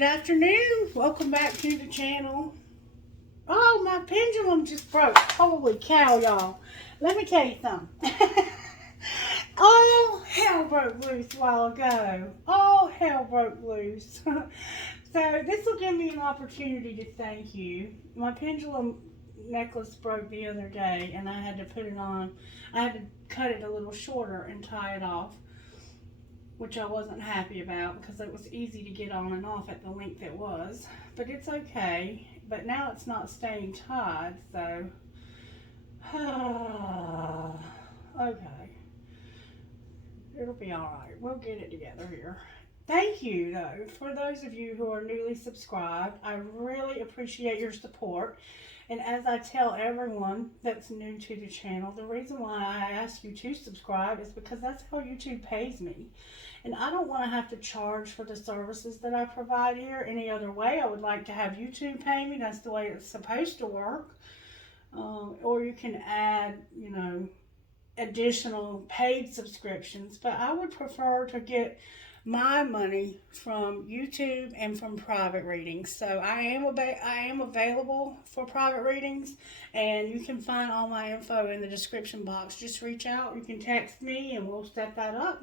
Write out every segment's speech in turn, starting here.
Good afternoon. Welcome back to the channel. Oh, my pendulum just broke. Holy cow, y'all. Let me tell you something. All hell broke loose a while ago. All hell broke loose. So this will give me an opportunity to thank you. My pendulum necklace broke the other day and I had to put it on. I had to cut it a little shorter and tie it off, which I wasn't happy about because it was easy to get on and off at the length it was. But it's okay. But now it's not staying tied, so okay. It'll be alright. We'll get it together here. Thank you, though, for those of you who are newly subscribed. I really appreciate your support. And as I tell everyone that's new to the channel, the reason why I ask you to subscribe is because that's how YouTube pays me. And I don't want to have to charge for the services that I provide here any other way. I would like to have YouTube pay me. That's the way it's supposed to work. Or you can add, additional paid subscriptions. But I would prefer to get my money from YouTube and from private readings. So I am available for private readings, and you can find all my info in the description box. Just reach out. You can text me and we'll set that up.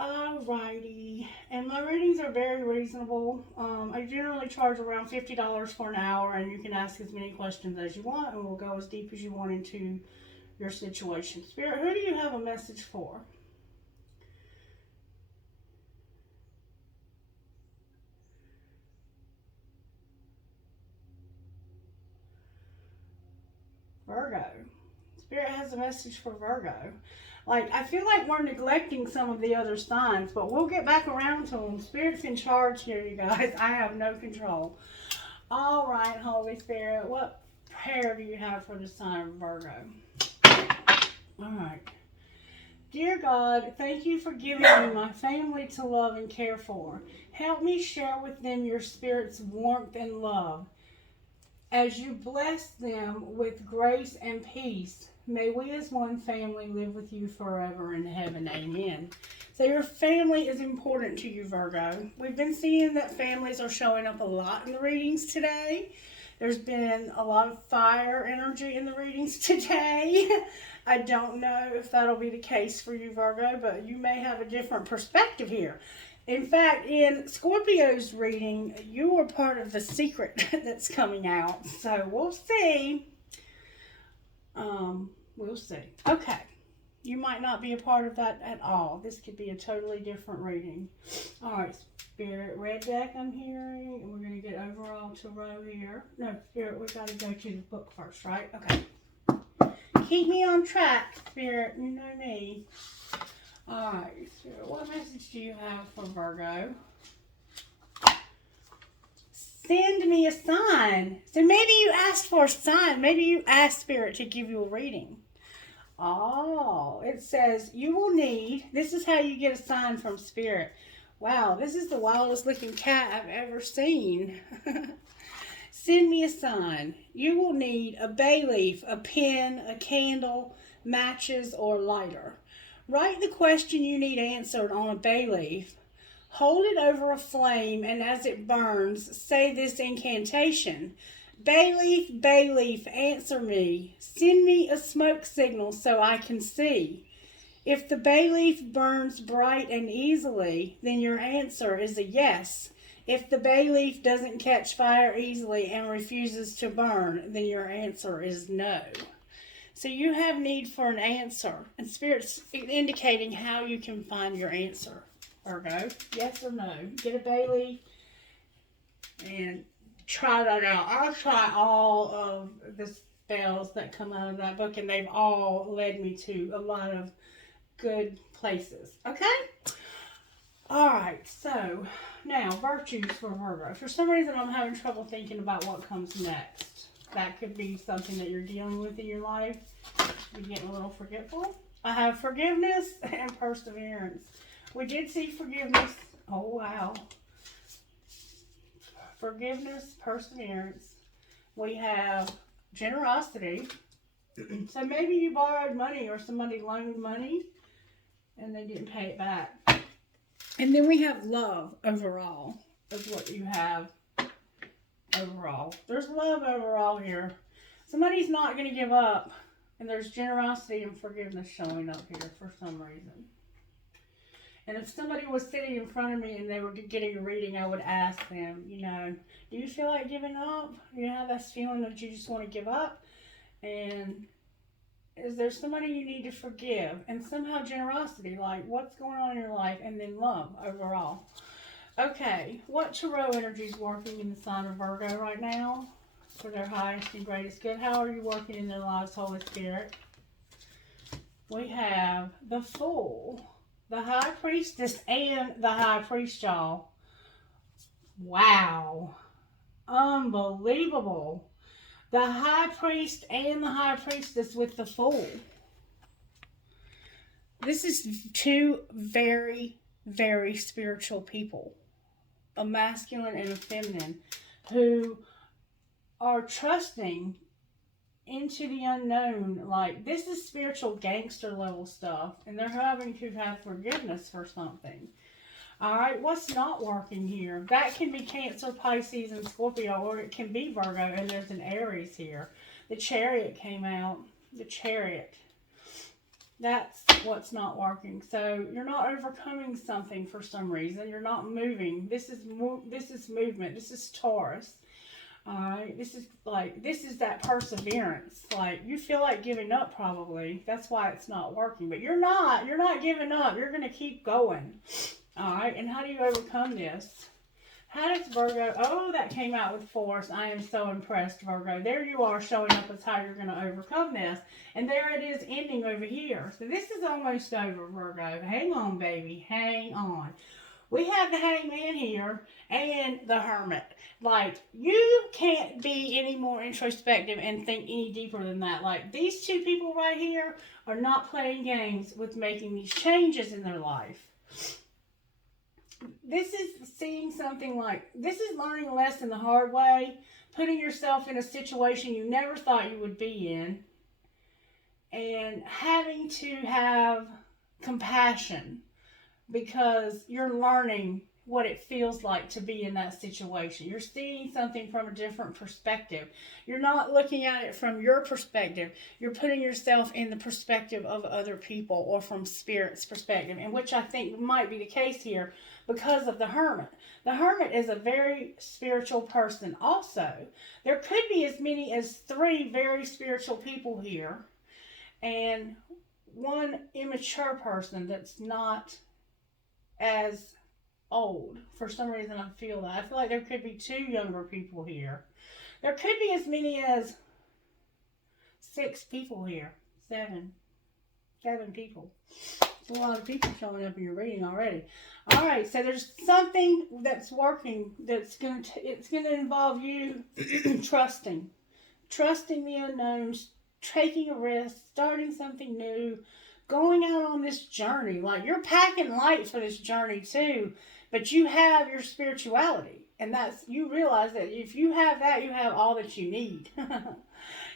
Alrighty, and my readings are very reasonable. I generally charge around $50 for an hour, and you can ask as many questions as you want, and we'll go as deep as you want into your situation. Spirit, who do you have a message for? Virgo. Spirit has a message for Virgo. I feel like we're neglecting some of the other signs, but we'll get back around to them. Spirit's in charge here, you guys. I have no control. All right, Holy Spirit, what prayer do you have for the sign of Virgo? All right. Dear God, thank you for giving me my family to love and care for. Help me share with them your Spirit's warmth and love. As you bless them with grace and peace, may we as one family live with you forever in heaven. Amen. So your family is important to you, Virgo. We've been seeing that families are showing up a lot in the readings today. There's been a lot of fire energy in the readings today. I don't know if that'll be the case for you, Virgo, but you may have a different perspective here. In fact, in Scorpio's reading, you were part of the secret that's coming out. So we'll see. We'll see. Okay. You might not be a part of that at all. This could be a totally different reading. All right, Spirit. Red deck I'm hearing. And we're going to get overall to row here. No, Spirit, we've got to go to the book first, right? Okay. Keep me on track, Spirit. You know me. Alright, so what message do you have for Virgo? Send me a sign. So maybe you asked for a sign. Maybe you asked Spirit to give you a reading. Oh, it says you will need, this is how you get a sign from Spirit. Wow, this is the wildest looking cat I've ever seen. Send me a sign. You will need a bay leaf, a pen, a candle, matches, or lighter. Write the question you need answered on a bay leaf. Hold it over a flame, and as it burns, say this incantation. Bay leaf, answer me. Send me a smoke signal so I can see. If the bay leaf burns bright and easily, then your answer is a yes. If the bay leaf doesn't catch fire easily and refuses to burn, then your answer is no. So you have need for an answer, and Spirit's indicating how you can find your answer, Virgo. Yes or no? Get a bay leaf and try that out. I'll try all of the spells that come out of that book, and they've all led me to a lot of good places. Okay? All right, so now virtues for Virgo. For some reason, I'm having trouble thinking about what comes next. That could be something that you're dealing with in your life. You're getting a little forgetful. I have forgiveness and perseverance. We did see forgiveness. Oh, wow. Forgiveness, perseverance. We have generosity. So maybe you borrowed money or somebody loaned money and they didn't pay it back. And then we have love overall. is what you have overall. There's love overall here. Somebody's not going to give up. And there's generosity and forgiveness showing up here for some reason. And if somebody was sitting in front of me and they were getting a reading, I would ask them, you know, do you feel like giving up? You have this feeling that you just want to give up? And is there somebody you need to forgive? And somehow generosity, like what's going on in your life, and then love overall. Okay, what tarot energy is working in the sign of Virgo right now for their highest and greatest good? How are you working in their lives, Holy Spirit? We have the Fool, the High Priestess, and the High Priest, y'all. Wow. Unbelievable. The High Priest and the High Priestess with the Fool. This is two very, very spiritual people. A masculine and a feminine who are trusting into the unknown. Like, this is spiritual gangster level stuff, and they're having to have forgiveness for something. Alright, what's not working here? That can be Cancer, Pisces, and Scorpio, or it can be Virgo, and there's an Aries here. The Chariot came out. The Chariot. That's what's not working. So you're not overcoming something for some reason. You're not moving. This is movement. This is Taurus. Alright, this is that perseverance. Like, you feel like giving up probably. That's why it's not working. But you're not giving up. You're going to keep going. Alright, and how do you overcome this? How does Virgo, oh, that came out with force. I am so impressed, Virgo. There you are showing up as how you're going to overcome this. And there it is ending over here. So this is almost over, Virgo. Hang on, baby. Hang on. We have the Hangman here and the Hermit. Like, you can't be any more introspective and think any deeper than that. Like, these two people right here are not playing games with making these changes in their life. This is seeing something like, this is learning a lesson the hard way, putting yourself in a situation you never thought you would be in, and having to have compassion because you're learning what it feels like to be in that situation. You're seeing something from a different perspective. You're not looking at it from your perspective. You're putting yourself in the perspective of other people, or from Spirit's perspective, and which I think might be the case here because of the Hermit. The Hermit is a very spiritual person also. There could be as many as 3 very spiritual people here, and one immature person that's not as old. For some reason I feel that. I feel like there could be 2 younger people here. There could be as many as 6 people here. 7 people. It's a lot of people showing up in your reading already. Alright, so there's something that's working that's it's gonna involve you trusting the unknowns, taking a risk, starting something new, going out on this journey. Like, you're packing light for this journey too, but you have your spirituality, and that's, you realize that if you have that, you have all that you need.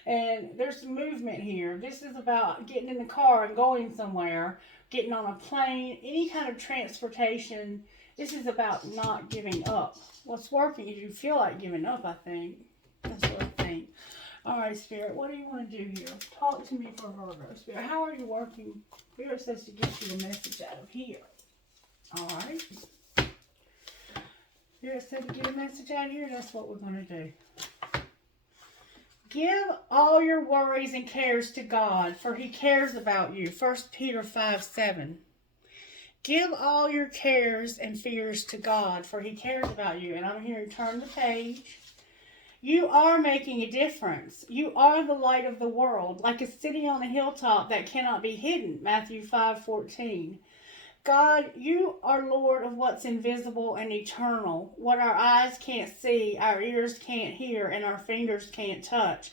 And there's some movement here. This is about getting in the car and going somewhere, getting on a plane, any kind of transportation. This is about not giving up. What's working is you feel like giving up, I think. That's what I think. Alright, Spirit, what do you want to do here? Talk to me for Virgo. Spirit, how are you working? Spirit says to get you a message out of here. Alright. Spirit said to get a message out of here. That's what we're going to do. Give all your worries and cares to God, for He cares about you. 1 Peter 5:7. Give all your cares and fears to God, for He cares about you. And I'm here to turn the page. You are making a difference. You are the light of the world, like a city on a hilltop that cannot be hidden. Matthew 5:14. God, you are Lord of what's invisible and eternal, what our eyes can't see, our ears can't hear, and our fingers can't touch.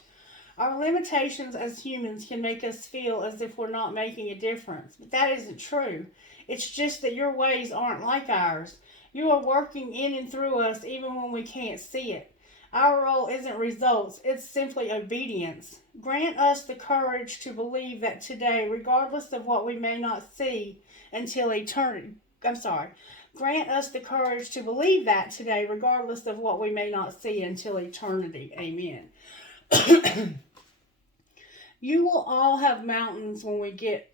Our limitations as humans can make us feel as if we're not making a difference, but that isn't true. It's just that your ways aren't like ours. You are working in and through us even when we can't see it. Our role isn't results, it's simply obedience. Grant us the courage to believe that today, regardless of what we may not see until eternity, Grant us the courage to believe that today, regardless of what we may not see until eternity. Amen. You will all have mountains when we get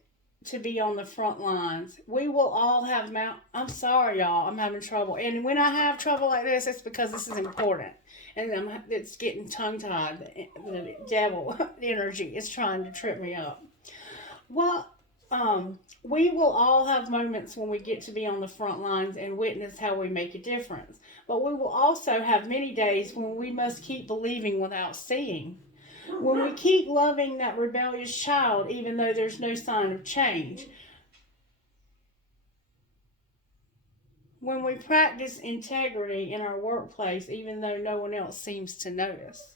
to be on the front lines. We will all have I'm sorry, y'all. I'm having trouble. And when I have trouble like this, it's because this is important. And it's getting tongue-tied. The devil energy is trying to trip me up. Well, we will all have moments when we get to be on the front lines and witness how we make a difference. But we will also have many days when we must keep believing without seeing. When we keep loving that rebellious child, even though there's no sign of change. When we practice integrity in our workplace, even though no one else seems to notice.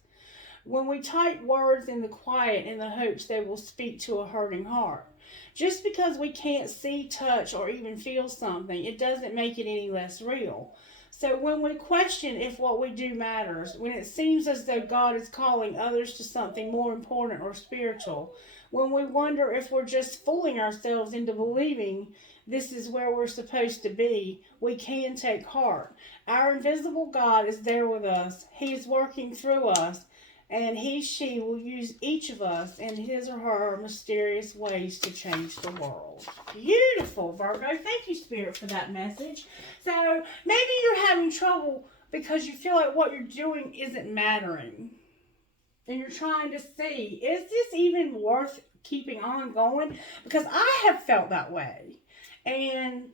When we type words in the quiet in the hopes they will speak to a hurting heart. Just because we can't see, touch, or even feel something, it doesn't make it any less real. So when we question if what we do matters, when it seems as though God is calling others to something more important or spiritual, when we wonder if we're just fooling ourselves into believing this is where we're supposed to be, we can take heart. Our invisible God is there with us. He is working through us, and she will use each of us in his or her mysterious ways to change the world. Beautiful, Virgo. Thank you, Spirit, for that message. So maybe you're having trouble because you feel like what you're doing isn't mattering. And you're trying to see, is this even worth keeping on going? Because I have felt that way. And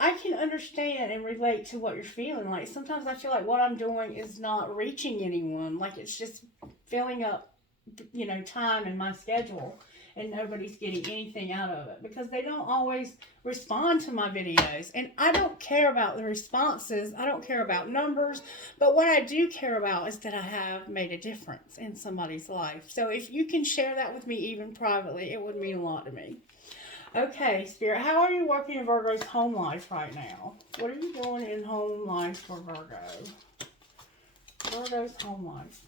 I can understand and relate to what you're feeling. Like, sometimes I feel like what I'm doing is not reaching anyone. Like, it's just filling up, time in my schedule. And nobody's getting anything out of it. Because they don't always respond to my videos. And I don't care about the responses. I don't care about numbers. But what I do care about is that I have made a difference in somebody's life. So if you can share that with me even privately, it would mean a lot to me. Okay, Spirit, how are you working in Virgo's home life right now? What are you doing in home life for Virgo? Virgo's home life.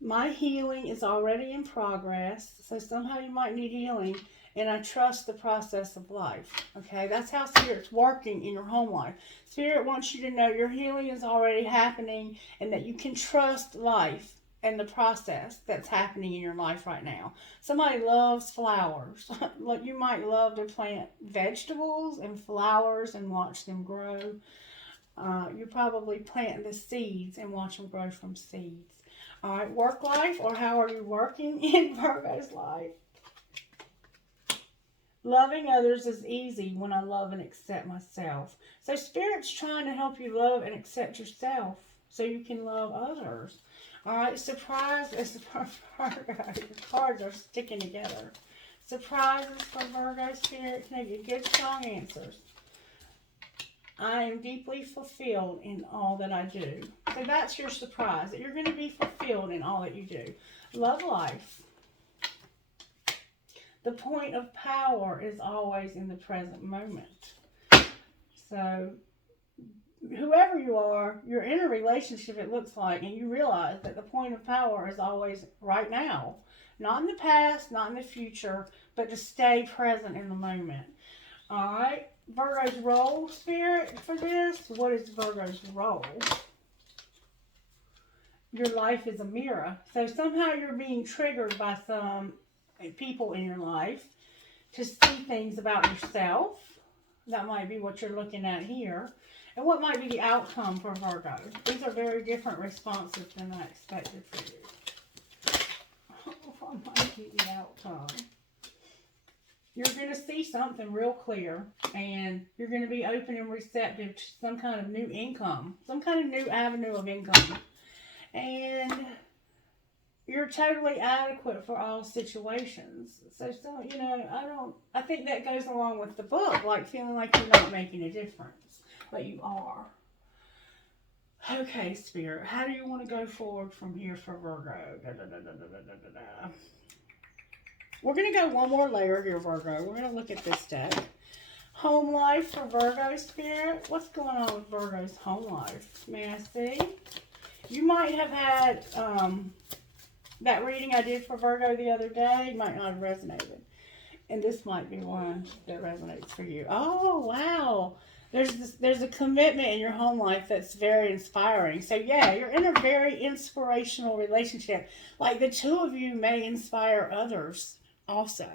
My healing is already in progress, so somehow you might need healing, and I trust the process of life. Okay, that's how Spirit's working in your home life. Spirit wants you to know your healing is already happening and that you can trust life and the process that's happening in your life right now. Somebody loves flowers. Like, you might love to plant vegetables and flowers and watch them grow. You probably plant the seeds and watch them grow from seeds. All right, work life, or how are you working in Virgo's life? Loving others is easy when I love and accept myself. So Spirit's trying to help you love and accept yourself so you can love others. All right, surprise is for Virgo. Your cards are sticking together. Surprises for Virgo. Spirit can give you good, strong answers. I am deeply fulfilled in all that I do. So that's your surprise, that you're going to be fulfilled in all that you do. Love life. The point of power is always in the present moment. So whoever you are, you're in a relationship, it looks like, and you realize that the point of power is always right now. Not in the past, not in the future, but to stay present in the moment. All right, Virgo's role, Spirit, for this. What is Virgo's role? Your life is a mirror. So somehow you're being triggered by some people in your life to see things about yourself. That might be what you're looking at here. And what might be the outcome for Virgo? These are very different responses than I expected for you. What might be the outcome? You're going to see something real clear, and you're going to be open and receptive to some kind of new income, some kind of new avenue of income. And you're totally adequate for all situations. So I think that goes along with the book, like feeling like you're not making a difference. But you are. Okay, Spirit, how do you want to go forward from here for Virgo? We're going to go one more layer here, Virgo. We're going to look at this deck. Home life for Virgo, Spirit. What's going on with Virgo's home life? May I see? You might have had that reading I did for Virgo the other day. Might not have resonated. And this might be one that resonates for you. Oh, wow. There's a commitment in your home life that's very inspiring. So yeah, you're in a very inspirational relationship. Like the two of you may inspire others also.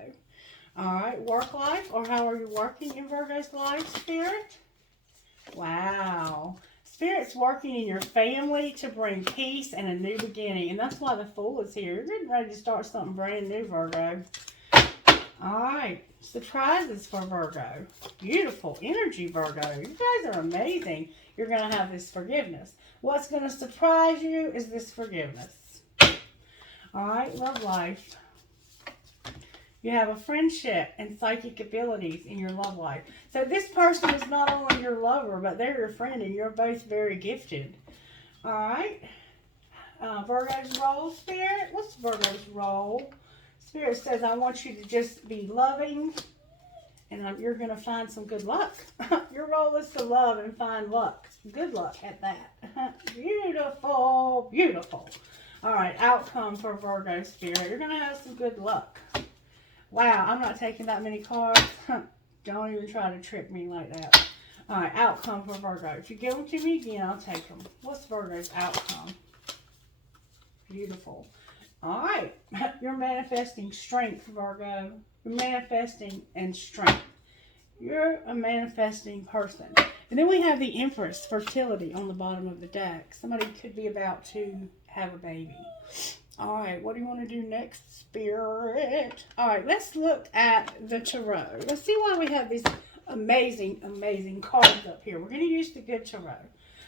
All right, work life, or how are you working in Virgo's life, Spirit? Wow. Spirit's working in your family to bring peace and a new beginning. And that's why the Fool is here. You're getting ready to start something brand new, Virgo. All right. Surprises for Virgo. Beautiful energy, Virgo. You guys are amazing. You're going to have this forgiveness. What's going to surprise you is this forgiveness. All right. Love life. You have a friendship and psychic abilities in your love life. So this person is not only your lover, but they're your friend, and you're both very gifted. All right. Virgo's role, Spirit. What's Virgo's role? Spirit says, I want you to just be loving, and you're going to find some good luck. Your role is to love and find luck. Good luck at that. Beautiful. Beautiful. All right. Outcome for Virgo, Spirit. You're going to have some good luck. Wow, I'm not taking that many cards. Don't even try to trick me like that. All right, outcome for Virgo. If you give them to me again, I'll take them. What's Virgo's outcome? Beautiful. All right, you're manifesting strength, Virgo. You're manifesting and strength. You're a manifesting person. And then we have the Empress, fertility, on the bottom of the deck. Somebody could be about to have a baby. All right, what do you want to do next, Spirit? All right, let's look at the Tarot. Let's see why we have these amazing, amazing cards up here. We're going to use the good Tarot.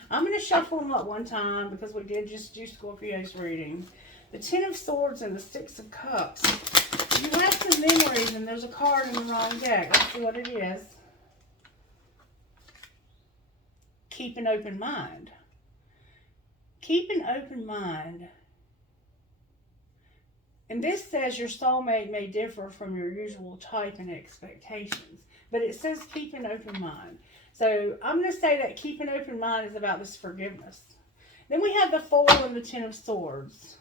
I'm going to shuffle them up one time because we did just do Scorpio's reading. The Ten of Swords and the Six of Cups. You have some memories and there's a card in the wrong deck. Let's see what it is. Keep an open mind. Keep an open mind. And this says your soulmate may differ from your usual type and expectations. But it says keep an open mind. So I'm going to say that keep an open mind is about this forgiveness. Then we have the Fool and the Ten of Swords.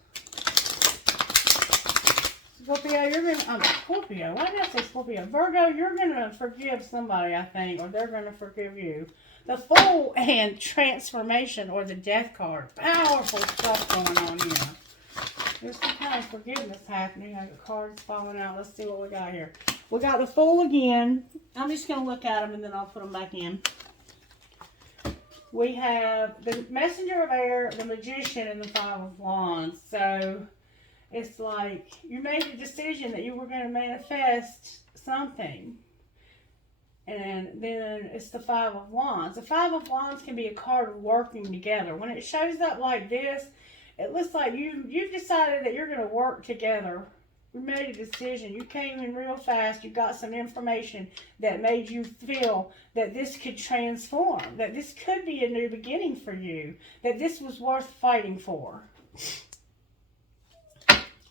Scorpio, you're going to... Scorpio. Why did I say Scorpio? Virgo, you're going to forgive somebody, I think. Or they're going to forgive you. The Fool and Transformation, or the Death card. Powerful stuff going on here. There's some kind of forgiveness happening. I got cards falling out. Let's see what we got here. We got the Fool again. I'm just going to look at them and then I'll put them back in. We have the Messenger of Air, the Magician, and the Five of Wands. So it's like you made a decision that you were going to manifest something. And then it's the Five of Wands. The Five of Wands can be a card of working together. When it shows up like this, it looks like you've decided that you're going to work together. You made a decision. You came in real fast. You got some information that made you feel that this could transform, that this could be a new beginning for you, that this was worth fighting for.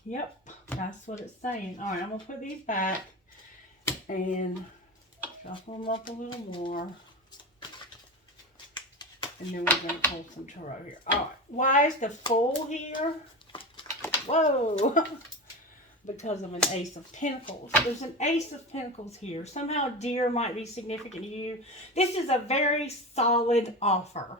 Yep, that's what it's saying. All right, I'm going to put these back and shuffle them up a little more. And then we're going to pull some tarot here. All right. Why is the Fool here? Whoa. Because of an Ace of Pentacles. There's an Ace of Pentacles here. Somehow deer might be significant to you. This is a very solid offer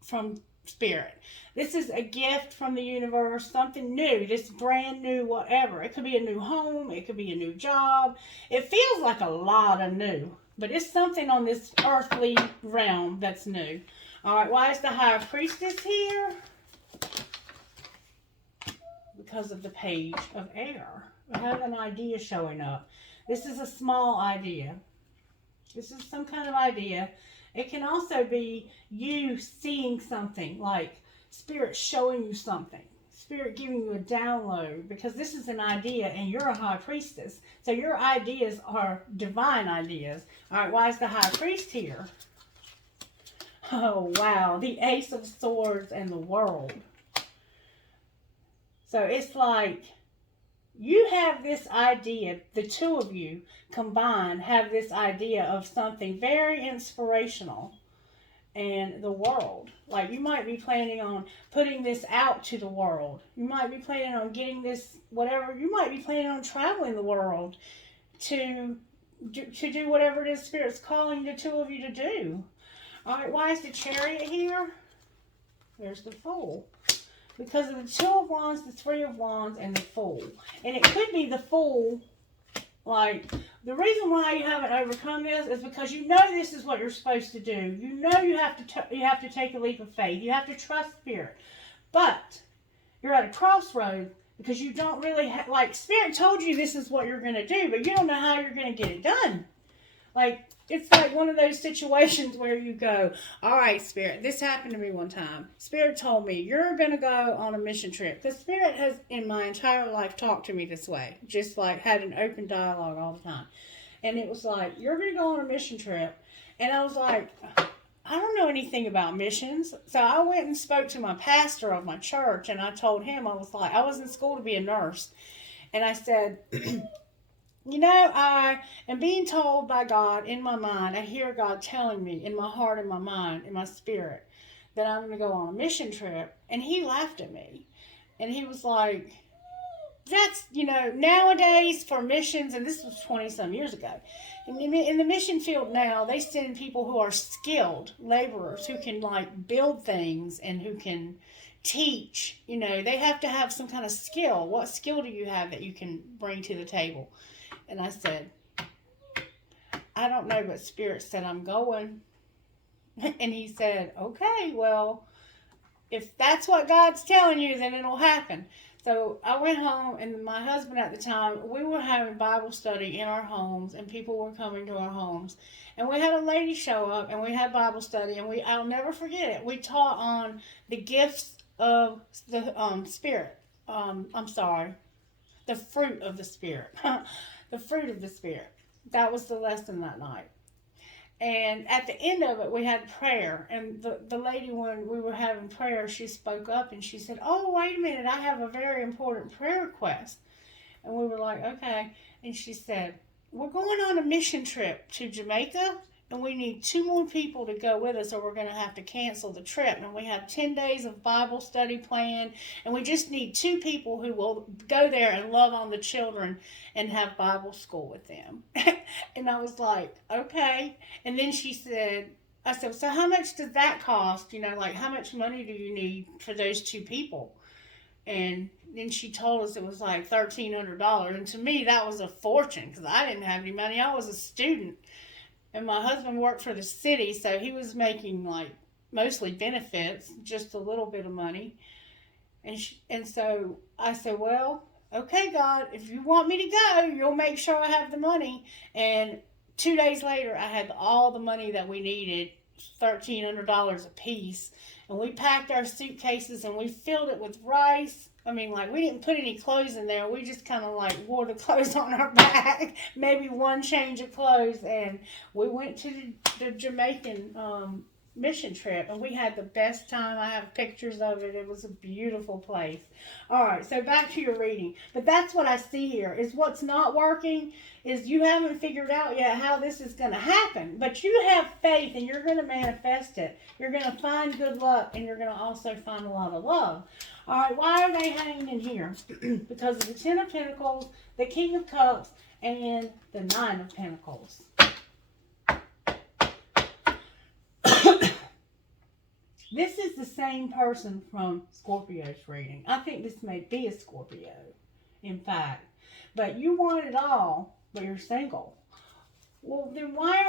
from Spirit. This is a gift from the universe. Something new. This brand new whatever. It could be a new home. It could be a new job. It feels like a lot of new. But it's something on this earthly realm that's new. All right, why is the High Priestess here? Because of the Page of Air. We have an idea showing up. This is a small idea. This is some kind of idea. It can also be you seeing something, like Spirit showing you something. Spirit giving you a download, because this is an idea and you're a High Priestess. So your ideas are divine ideas. All right, why is the High Priest here? Oh, wow. The Ace of Swords and the World. So it's like you have this idea, the two of you combined have this idea of something very inspirational in the world. Like you might be planning on putting this out to the world. You might be planning on getting this, whatever. You might be planning on traveling the world. to do whatever it is Spirit's calling the two of you to do. All right, why is the Chariot here? There's the Fool. Because of the Two of Wands, the Three of Wands, and the Fool. And it could be the Fool, like, the reason why you haven't overcome this is because you know this is what you're supposed to do. You know you have to take a leap of faith. You have to trust Spirit. But you're at a crossroad because you don't really like, Spirit told you this is what you're going to do, but you don't know how you're going to get it done. Like, it's like one of those situations where you go, all right, Spirit, this happened to me one time. Spirit told me, you're going to go on a mission trip. Because Spirit has, in my entire life, talked to me this way. Just like, had an open dialogue all the time. And it was like, you're going to go on a mission trip. And I was like, I don't know anything about missions. So I went and spoke to my pastor of my church. And I told him, I was like, I was in school to be a nurse. And I said, you know, I am being told by God in my mind, I hear God telling me in my heart, in my mind, in my spirit, that I'm going to go on a mission trip. And he laughed at me. And he was like, that's, you know, nowadays for missions, and this was 20-some years ago, in the mission field now, they send people who are skilled laborers who can, like, build things and who can teach. You know, they have to have some kind of skill. What skill do you have that you can bring to the table? And I said, I don't know, but Spirit said I'm going. And he said, okay, well, if that's what God's telling you, then it'll happen. So I went home, and my husband at the time, we were having Bible study in our homes, and people were coming to our homes. And we had a lady show up, and we had Bible study, and I'll never forget it. We taught on the gifts of the Spirit. The fruit of the Spirit. The fruit of the Spirit. That was the lesson that night. And at the end of it, we had prayer. And the lady, when we were having prayer, she spoke up and she said, oh, wait a minute, I have a very important prayer request. And we were like, okay. And she said, we're going on a mission trip to Jamaica, and we need 2 more people to go with us, or we're going to have to cancel the trip. And we have 10 days of Bible study planned, and we just need 2 people who will go there and love on the children and have Bible school with them. And I was like, okay. And then she said, I said, so how much does that cost? You know, like, how much money do you need for those 2 people? And then she told us it was like $1,300. And to me, that was a fortune because I didn't have any money. I was a student. And my husband worked for the city, so he was making, like, mostly benefits, just a little bit of money. And so I said, well, okay, God, if you want me to go, you'll make sure I have the money. And 2 days later, I had all the money that we needed, $1,300 a piece. And we packed our suitcases, and we filled it with rice. I mean, like, we didn't put any clothes in there. We just kind of, like, wore the clothes on our back, maybe one change of clothes, and we went to the Jamaican mission trip, and we had the best time. I have pictures of it. It was a beautiful place. All right, so back to your reading. But that's what I see here, is what's not working is you haven't figured out yet how this is going to happen. But you have faith, and you're going to manifest it. You're going to find good luck, and you're going to also find a lot of love. All right, why are they hanging in here? Because of the 10 of Pentacles, the King of Cups, and the 9 of Pentacles. This is the same person from Scorpio's reading. I think this may be a Scorpio, in fact. But you want it all, but you're single. Well, then why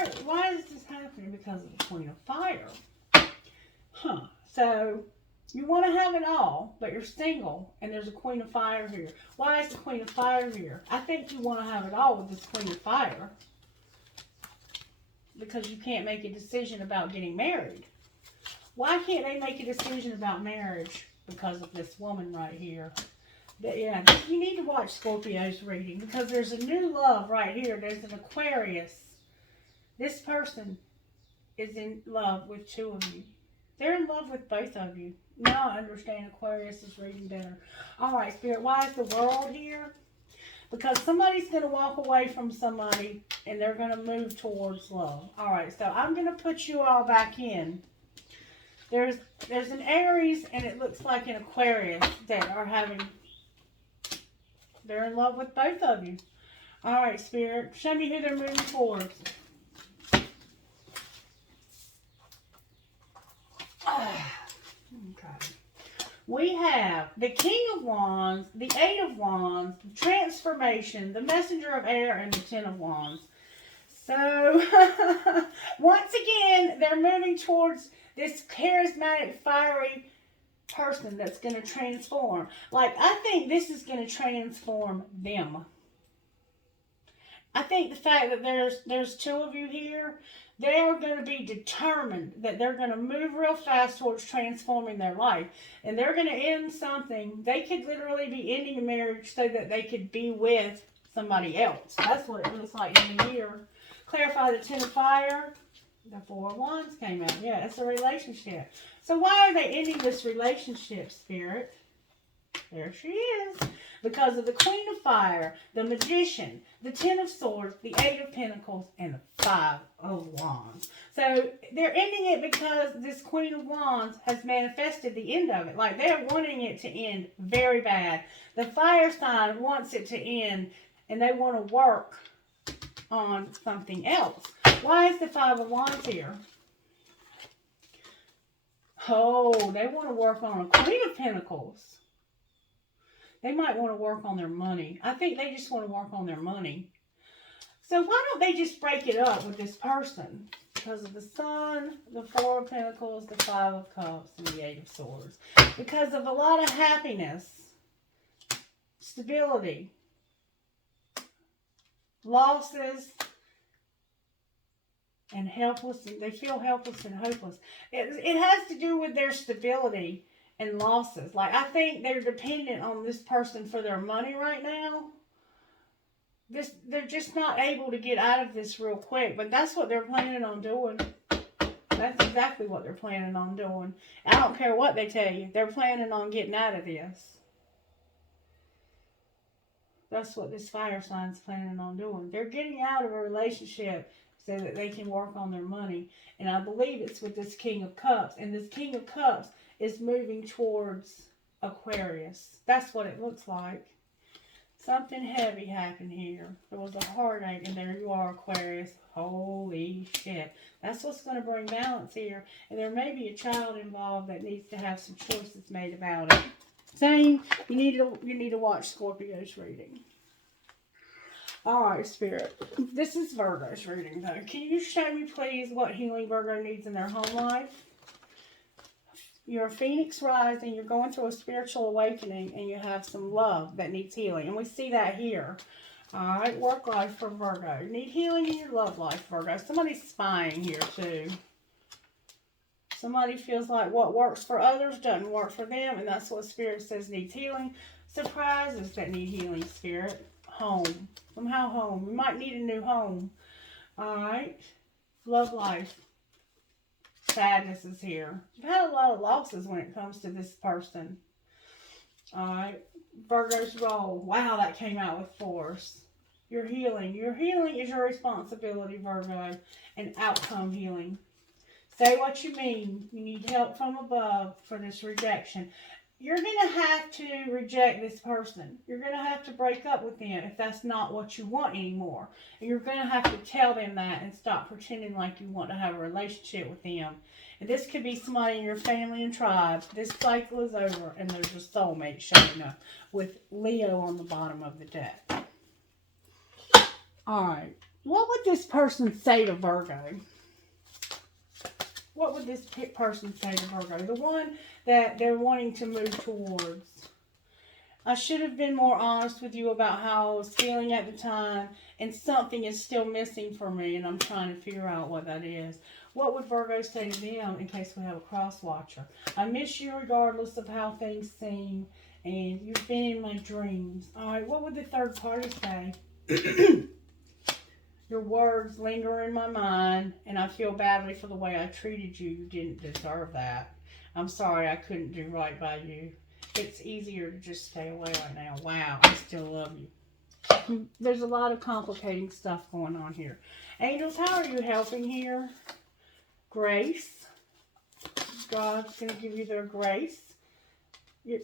is this happening? Because of the Queen of Fire. So you want to have it all, but you're single, and there's a Queen of Fire here. Why is the Queen of Fire here? I think you want to have it all with this Queen of Fire. Because you can't make a decision about getting married. Why can't they make a decision about marriage? Because of this woman right here. Yeah, you need to watch Scorpio's reading, because there's a new love right here. There's an Aquarius. This person is in love with 2 of you. They're in love with both of you. Now I understand Aquarius is reading better. All right, Spirit, why is the World here? Because somebody's going to walk away from somebody, and they're going to move towards love. All right, so I'm going to put you all back in. There's an Aries, and it looks like an Aquarius that are having... They're in love with both of you. All right, Spirit. Show me who they're moving towards. Okay. We have the King of Wands, the Eight of Wands, the Transformation, the Messenger of Air, and the Ten of Wands. So, once again, they're moving towards this charismatic, fiery person that's going to transform. Like, I think this is going to transform them. I think the fact that there's two of you here, they are going to be determined that they're going to move real fast towards transforming their life. And they're going to end something. They could literally be ending a marriage so that they could be with somebody else. That's what it looks like in the year. Clarify the Ten of Fire. The Four of Wands came out. Yeah, it's a relationship. So why are they ending this relationship, Spirit? There she is. Because of the Queen of Fire, the Magician, the Ten of Swords, the Eight of Pentacles, and the Five of Wands. So they're ending it because this Queen of Wands has manifested the end of it. Like, they're wanting it to end very bad. The fire sign wants it to end, and they want to work on something else. Why is the Five of Wands here? Oh, they want to work on a Queen of Pentacles. They might want to work on their money. I think they just want to work on their money. So why don't they just break it up with this person? Because of the Sun, the Four of Pentacles, the Five of Cups, and the Eight of Swords. Because of a lot of happiness, stability, losses, and helpless. They feel helpless and hopeless. It has to do with their stability and losses. Like, I think they're dependent on this person for their money right now. They're just not able to get out of this real quick. But that's what they're planning on doing. That's exactly what they're planning on doing. I don't care what they tell you. They're planning on getting out of this. That's what this fire sign's planning on doing. They're getting out of a relationship so that they can work on their money. And I believe it's with this King of Cups. And this King of Cups is moving towards Aquarius. That's what it looks like. Something heavy happened here. There was a heartache, and there you are, Aquarius. Holy shit. That's what's going to bring balance here. And there may be a child involved that needs to have some choices made about it. Same, you need to watch Scorpio's reading. Alright, Spirit. This is Virgo's reading, though. Can you show me, please, what healing Virgo needs in their home life? You're a phoenix rising, you're going through a spiritual awakening, and you have some love that needs healing. And we see that here. Alright, work life for Virgo. You need healing in your love life, Virgo. Somebody's spying here, too. Somebody feels like what works for others doesn't work for them, and that's what Spirit says needs healing. Surprises that need healing, Spirit. Home. Somehow home. We might need a new home. Alright. Love life. Sadness is here. You've had a lot of losses when it comes to this person. Alright. Virgo's role. Wow, that came out with force. Your healing. Your healing is your responsibility, Virgo. And outcome healing. Say what you mean. You need help from above for this rejection. You're going to have to reject this person. You're going to have to break up with them if that's not what you want anymore. And you're going to have to tell them that and stop pretending like you want to have a relationship with them. And this could be somebody in your family and tribe. This cycle is over and there's a soulmate showing up with Leo on the bottom of the deck. Alright. What would this person say to Virgo? What would this person say to Virgo? The one that they're wanting to move towards. I should have been more honest with you about how I was feeling at the time, and something is still missing for me, and I'm trying to figure out what that is. What would Virgo say to them in case we have a cross watcher? I miss you regardless of how things seem, and you've been in my dreams. All right, what would the third party say? Your words linger in my mind, and I feel badly for the way I treated you. You didn't deserve that. I'm sorry I couldn't do right by you. It's easier to just stay away right now. Wow, I still love you. There's a lot of complicating stuff going on here. Angels, how are you helping here? Grace. God's going to give you their grace.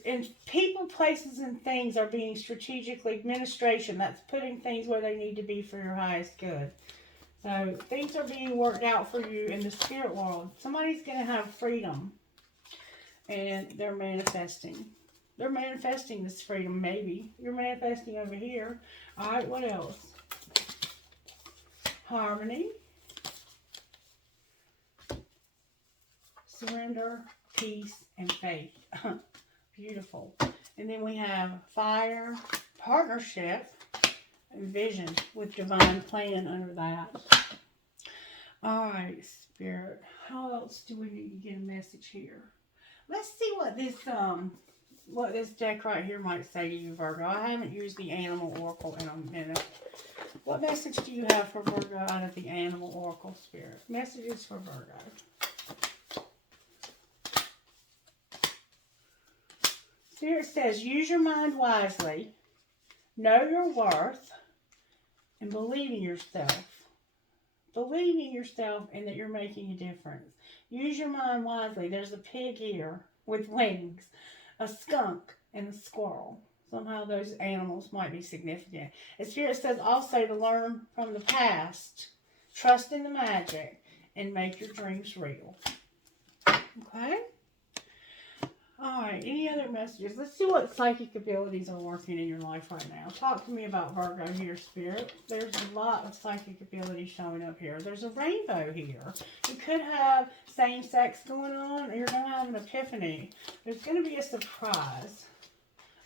And people, places, and things are being strategically administration. That's putting things where they need to be for your highest good. So things are being worked out for you in the spirit world. Somebody's going to have freedom. And they're manifesting. They're manifesting this freedom, maybe. You're manifesting over here. All right, what else? Harmony. Surrender, peace, and faith. Beautiful. And then we have fire, partnership, and vision with divine plan under that. All right, Spirit. How else do we need to get a message here? Let's see what this deck right here might say to you, Virgo. I haven't used the Animal Oracle in a minute. What message do you have for Virgo out of the Animal Oracle, Spirit? Messages for Virgo. Spirit says, use your mind wisely, know your worth, and believe in yourself. Believe in yourself and that you're making a difference. Use your mind wisely. There's a pig here with wings, a skunk, and a squirrel. Somehow those animals might be significant. And Spirit says also to learn from the past, trust in the magic, and make your dreams real. Okay? Alright, any other messages? Let's see what psychic abilities are working in your life right now. Talk to me about Virgo here, Spirit. There's a lot of psychic abilities showing up here. There's a rainbow here. You could have same-sex going on, or you're going to have an epiphany. There's going to be a surprise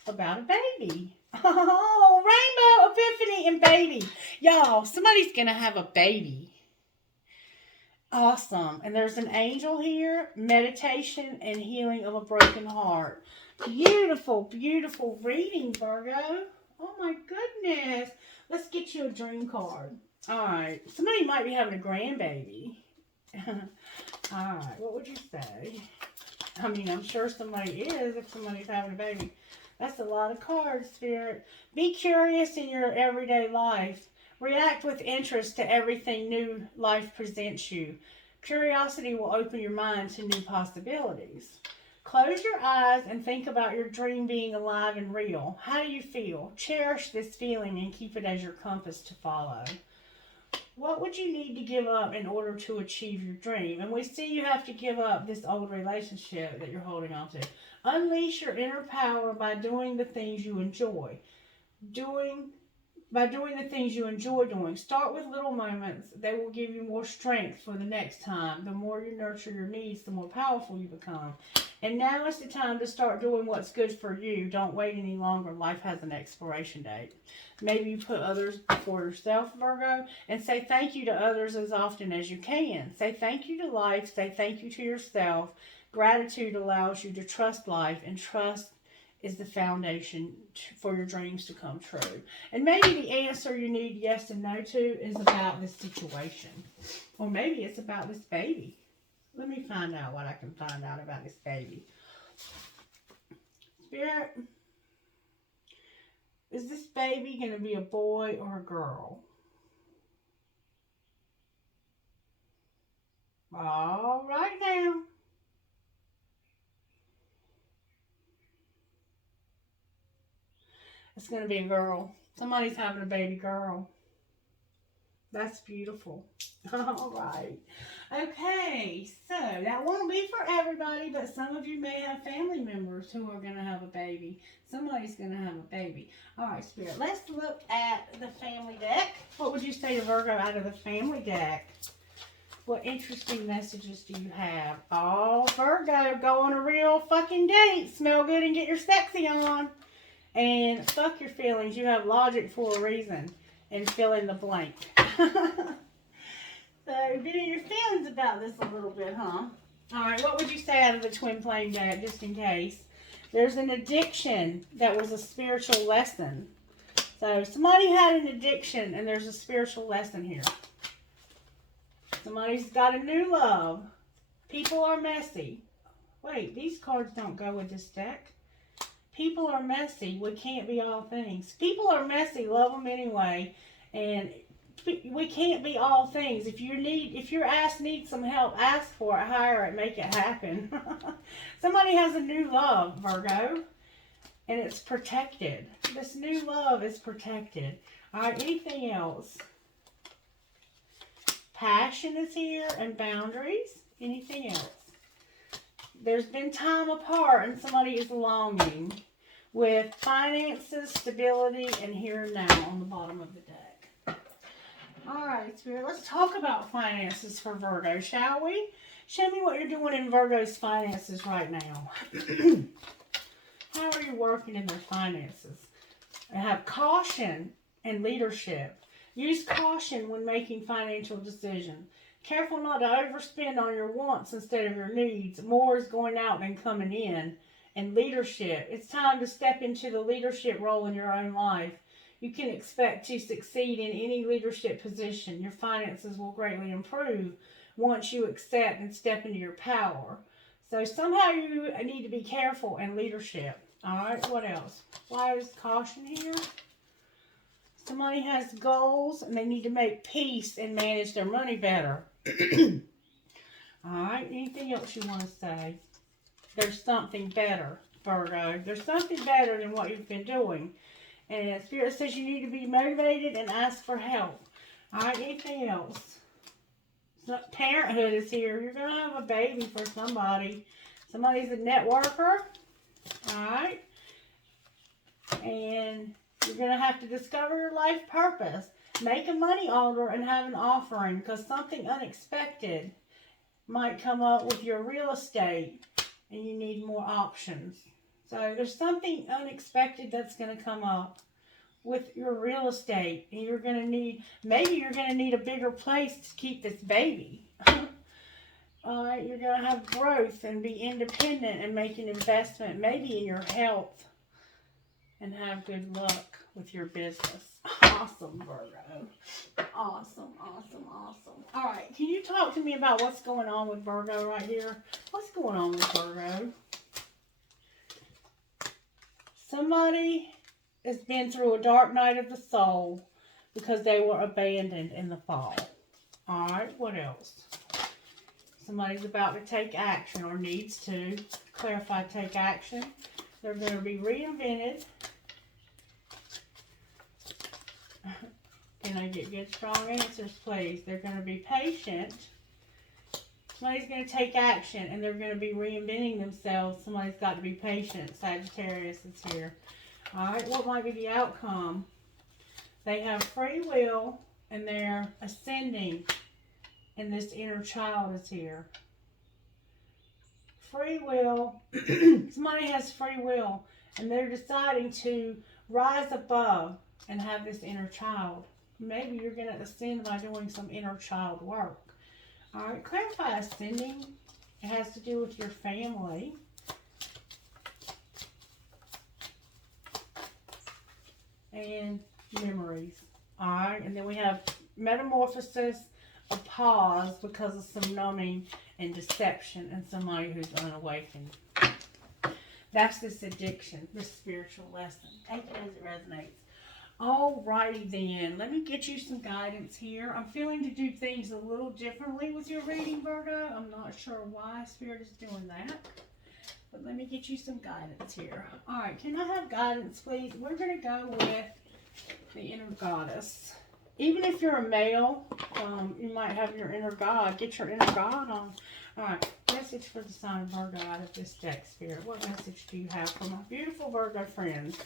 about a baby. Oh, rainbow, epiphany, and baby. Y'all, somebody's going to have a baby. Awesome. And there's an angel here, meditation and healing of a broken heart. Beautiful, beautiful reading, Virgo. Oh my goodness. Let's get you a dream card. Alright. Somebody might be having a grandbaby. Alright. What would you say? I mean, I'm sure somebody is if somebody's having a baby. That's a lot of cards, Spirit. Be curious in your everyday life. React with interest to everything new life presents you. Curiosity will open your mind to new possibilities. Close your eyes and think about your dream being alive and real. How do you feel? Cherish this feeling and keep it as your compass to follow. What would you need to give up in order to achieve your dream? And we see you have to give up this old relationship that you're holding on to. Unleash your inner power by doing the things you enjoy. By doing the things you enjoy doing. Start with little moments. They will give you more strength for the next time. The more you nurture your needs, the more powerful you become. And now is the time to start doing what's good for you. Don't wait any longer. Life has an expiration date. Maybe you put others before yourself, Virgo, and say thank you to others as often as you can. Say thank you to life. Say thank you to yourself. Gratitude allows you to trust life, and trust is the foundation for your dreams to come true. And maybe the answer you need yes and no to is about this situation. Or maybe it's about this baby. Let me find out what I can find out about this baby. Spirit, is this baby going to be a boy or a girl? All right now. It's going to be a girl. Somebody's having a baby girl. That's beautiful. All right. Okay, so that won't be for everybody, but some of you may have family members who are going to have a baby. Somebody's going to have a baby. All right, Spirit, let's look at the family deck. What would you say to Virgo out of the family deck? What interesting messages do you have? Oh, Virgo, go on a real fucking date. Smell good and get your sexy on. And fuck your feelings. You have logic for a reason. And fill in the blank. So, get in your feelings about this a little bit, huh? Alright, what would you say out of the twin flame deck, just in case? There's an addiction that was a spiritual lesson. So, somebody had an addiction, and there's a spiritual lesson here. Somebody's got a new love. People are messy. Wait, these cards don't go with this deck. People are messy. We can't be all things. People are messy. Love them anyway. And we can't be all things. If your ass needs some help, ask for it, hire it, make it happen. Somebody has a new love, Virgo. And it's protected. This new love is protected. All right, anything else? Passion is here and boundaries. Anything else? There's been time apart and somebody is longing with finances, stability, and here and now on the bottom of the deck. All right, Spirit, let's talk about finances for Virgo, shall we? Show me what you're doing in Virgo's finances right now. How are you working in their finances? I have caution and leadership. Use caution when making financial decisions. Careful not to overspend on your wants instead of your needs. More is going out than coming in. And leadership. It's time to step into the leadership role in your own life. You can expect to succeed in any leadership position. Your finances will greatly improve once you accept and step into your power. So somehow you need to be careful in leadership. All right, what else? Why is caution here? Somebody has goals and they need to make peace and manage their money better. All right, anything else you want to say? There's something better, Virgo. There's something better than what you've been doing. And Spirit says you need to be motivated and ask for help. All right, anything else? So parenthood is here. You're going to have a baby for somebody. Somebody's a networker. All right. And you're going to have to discover your life purpose. Make a money order and have an offering because something unexpected might come up with your real estate and you need more options. So there's something unexpected that's going to come up with your real estate and you're going to need, maybe you're going to need a bigger place to keep this baby. All right, you're going to have growth and be independent and make an investment, maybe in your health, and have good luck with your business. Awesome, Virgo. Awesome, awesome, awesome. All right, can you talk to me about what's going on with Virgo right here? What's going on with Virgo? Somebody has been through a dark night of the soul because they were abandoned in the fall. All right, what else? Somebody's about to take action or needs to. Clarify, take action. They're going to be reinvented. Can I get good, strong answers, please? They're going to be patient. Somebody's going to take action, and they're going to be reinventing themselves. Somebody's got to be patient. Sagittarius is here. All right, what might be the outcome? They have free will, and they're ascending, and this inner child is here. Free will. Somebody has free will, and they're deciding to rise above and have this inner child. Maybe you're going to ascend by doing some inner child work. All right, clarify ascending. It has to do with your family. And memories. All right, and then we have metamorphosis, a pause because of some numbing and deception and somebody who's unawakened. That's this addiction, this spiritual lesson. Take it as it resonates. Alrighty then, let me get you some guidance here. I'm feeling to do things a little differently with your reading, Virgo. I'm not sure why Spirit is doing that, but let me get you some guidance here. Alright, can I have guidance, please? We're going to go with the inner goddess. Even if you're a male, you might have your inner god. Get your inner god on. Alright, message for the sign of Virgo out of this deck, Spirit. What message do you have for my beautiful Virgo friends?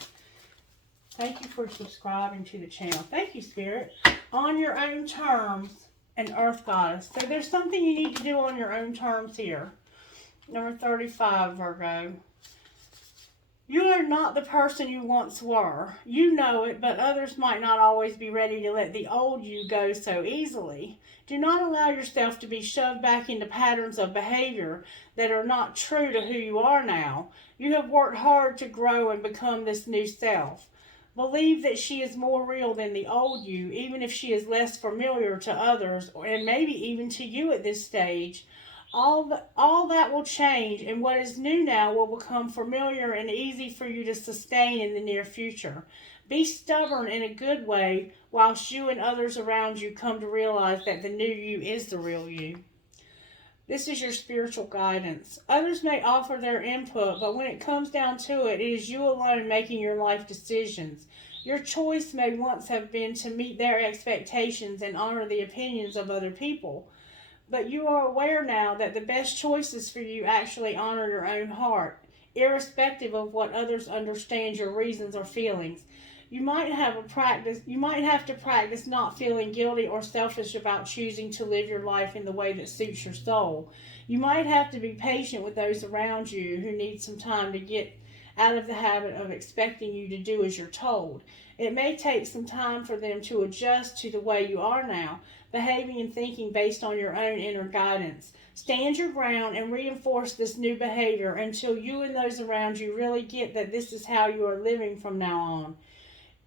Thank you for subscribing to the channel. Thank you, Spirit. On your own terms, an earth goddess. So there's something you need to do on your own terms here. Number 35, Virgo. You are not the person you once were. You know it, but others might not always be ready to let the old you go so easily. Do not allow yourself to be shoved back into patterns of behavior that are not true to who you are now. You have worked hard to grow and become this new self. Believe that she is more real than the old you, even if she is less familiar to others, and maybe even to you at this stage. All that will change, and what is new now will become familiar and easy for you to sustain in the near future. Be stubborn in a good way, whilst you and others around you come to realize that the new you is the real you. This is your spiritual guidance. Others may offer their input, but when it comes down to it, it is you alone making your life decisions. Your choice may once have been to meet their expectations and honor the opinions of other people. But you are aware now that the best choices for you actually honor your own heart, irrespective of what others understand your reasons or feelings. You might have to practice not feeling guilty or selfish about choosing to live your life in the way that suits your soul. You might have to be patient with those around you who need some time to get out of the habit of expecting you to do as you're told. It may take some time for them to adjust to the way you are now, behaving and thinking based on your own inner guidance. Stand your ground and reinforce this new behavior until you and those around you really get that this is how you are living from now on.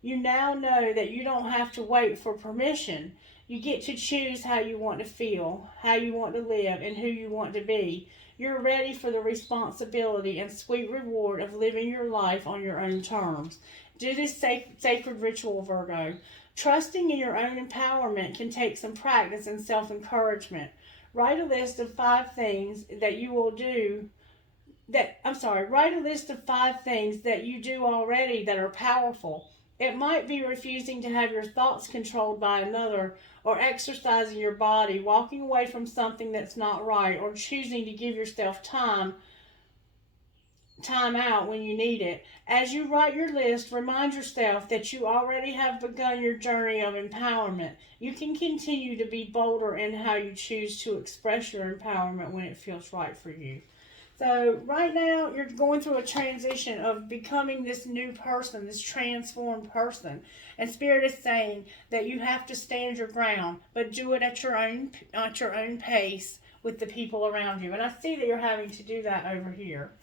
You now know that you don't have to wait for permission. You get to choose how you want to feel, how you want to live, and who you want to be. You're ready for the responsibility and sweet reward of living your life on your own terms. Do this sacred ritual, Virgo. Trusting in your own empowerment can take some practice and self-encouragement. Write a list of 5 things that you will do write a list of 5 things that you do already that are powerful. It might be refusing to have your thoughts controlled by another, or exercising your body, walking away from something that's not right, or choosing to give yourself time out when you need it. As you write your list, remind yourself that you already have begun your journey of empowerment. You can continue to be bolder in how you choose to express your empowerment when it feels right for you. So right now, you're going through a transition of becoming this new person, this transformed person. And Spirit is saying that you have to stand your ground, but do it at your own pace with the people around you. And I see that you're having to do that over here.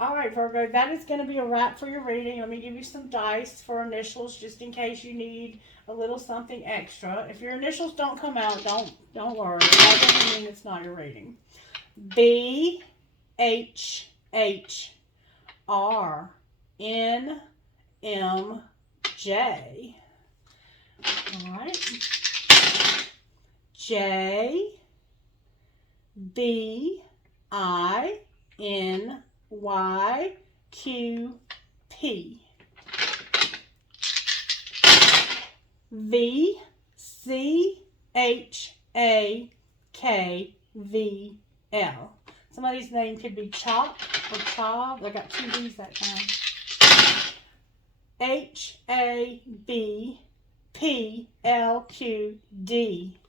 All right, Virgo, that is going to be a wrap for your reading. Let me give you some dice for initials, just in case you need a little something extra. If your initials don't come out, don't worry. That doesn't mean it's not your reading. B H H R N M J. All right. J B I N Y Q P. V C H A K V L. Somebody's name could be Chop or Chob. I got 2 V's that time. HABPLQD.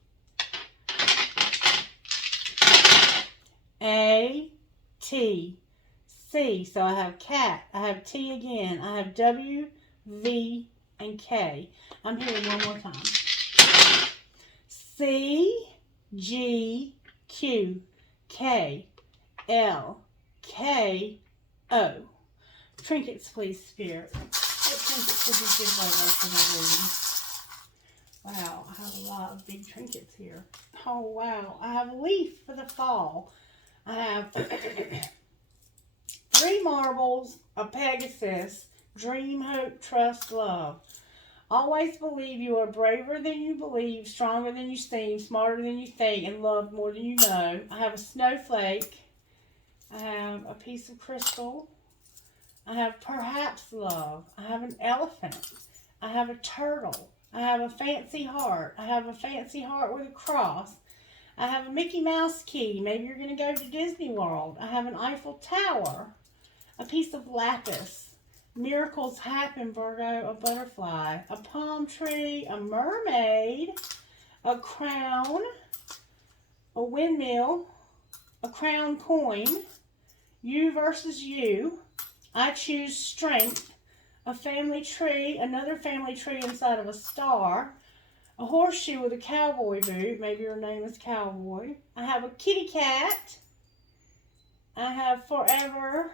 ATC. So I have cat. I have T again. I have W, V, and K. I'm hearing one more time. C, G, Q, K, L, K, O. Trinkets, please, Spirit. What trinkets would you give away for my reading? Wow, I have a lot of big trinkets here. Oh, wow. I have a leaf for the fall. I have 3 marbles, a Pegasus, dream, hope, trust, love. Always believe you are braver than you believe, stronger than you seem, smarter than you think, and loved more than you know. I have a snowflake. I have a piece of crystal. I have perhaps love. I have an elephant. I have a turtle. I have a fancy heart. I have a fancy heart with a cross. I have a Mickey Mouse key. Maybe you're going to go to Disney World. I have an Eiffel Tower. A piece of lapis. Miracles happen, Virgo. A butterfly. A palm tree. A mermaid. A crown. A windmill. A crown coin. You versus you. I choose strength. A family tree. Another family tree inside of a star. A horseshoe with a cowboy boot. Maybe your name is Cowboy. I have a kitty cat. I have forever.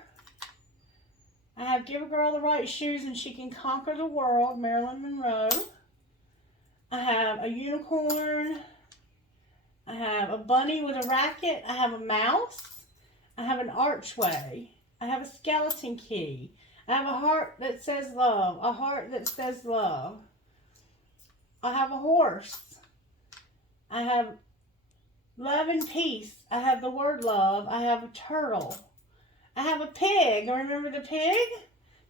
I have give a girl the right shoes and she can conquer the world. Marilyn Monroe. I have a unicorn. I have a bunny with a racket. I have a mouse. I have an archway. I have a skeleton key. I have a heart that says love. A heart that says love. I have a horse. I have Love and peace. I have the word love. I have a turtle. I have a pig. Remember the pig?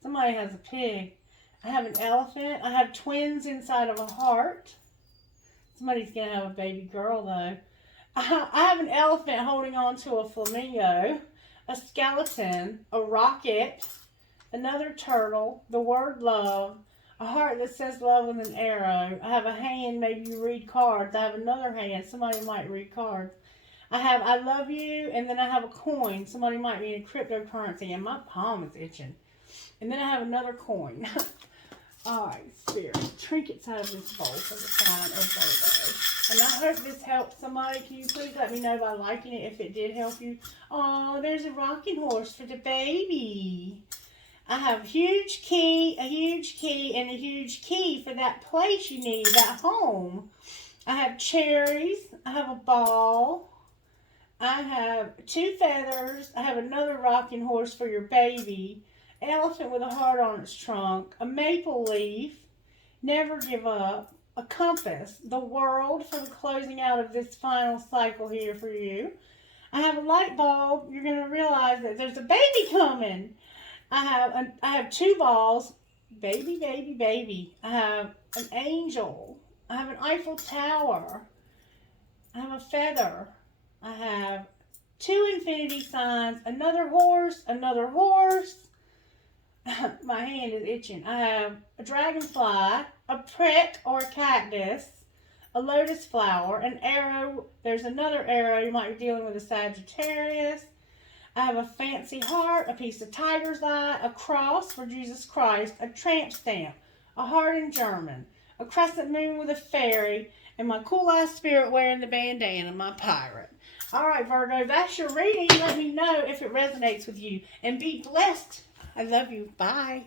Somebody has a pig. I have an elephant. I have twins inside of a heart. Somebody's going to have a baby girl, though. I have an elephant holding on to a flamingo, a skeleton, a rocket, another turtle, the word love, a heart that says love with an arrow. I have a hand, maybe you read cards. I have another hand, somebody might read cards. I have I love you, and then I have a coin. Somebody might be in cryptocurrency, and my palm is itching. And then I have another coin. All right, Spirit, trinkets out of this bowl for the sign of Virgo. And I hope this helped somebody. Can you please let me know by liking it if it did help you? Oh, there's a rocking horse for the baby. I have a huge key, and a huge key for that place you need, that home. I have cherries. I have a ball. I have 2 feathers. I have another rocking horse for your baby. Elephant with a heart on its trunk, a maple leaf, never give up, a compass, the world for the closing out of this final cycle here for you. I have a light bulb. You're going to realize that there's a baby coming. I have 2 balls, baby, baby, baby. I have an angel. I have an Eiffel Tower. I have a feather. I have 2 infinity signs, another horse, my hand is itching. I have a dragonfly, a prick or a cactus, a lotus flower, an arrow. There's another arrow. You might be dealing with a Sagittarius. I have a fancy heart, a piece of tiger's eye, a cross for Jesus Christ, a tramp stamp, a heart in German, a crescent moon with a fairy, and my cool-eyed spirit wearing the bandana, my pirate. All right, Virgo, that's your reading. Let me know if it resonates with you. And be blessed. I love you. Bye.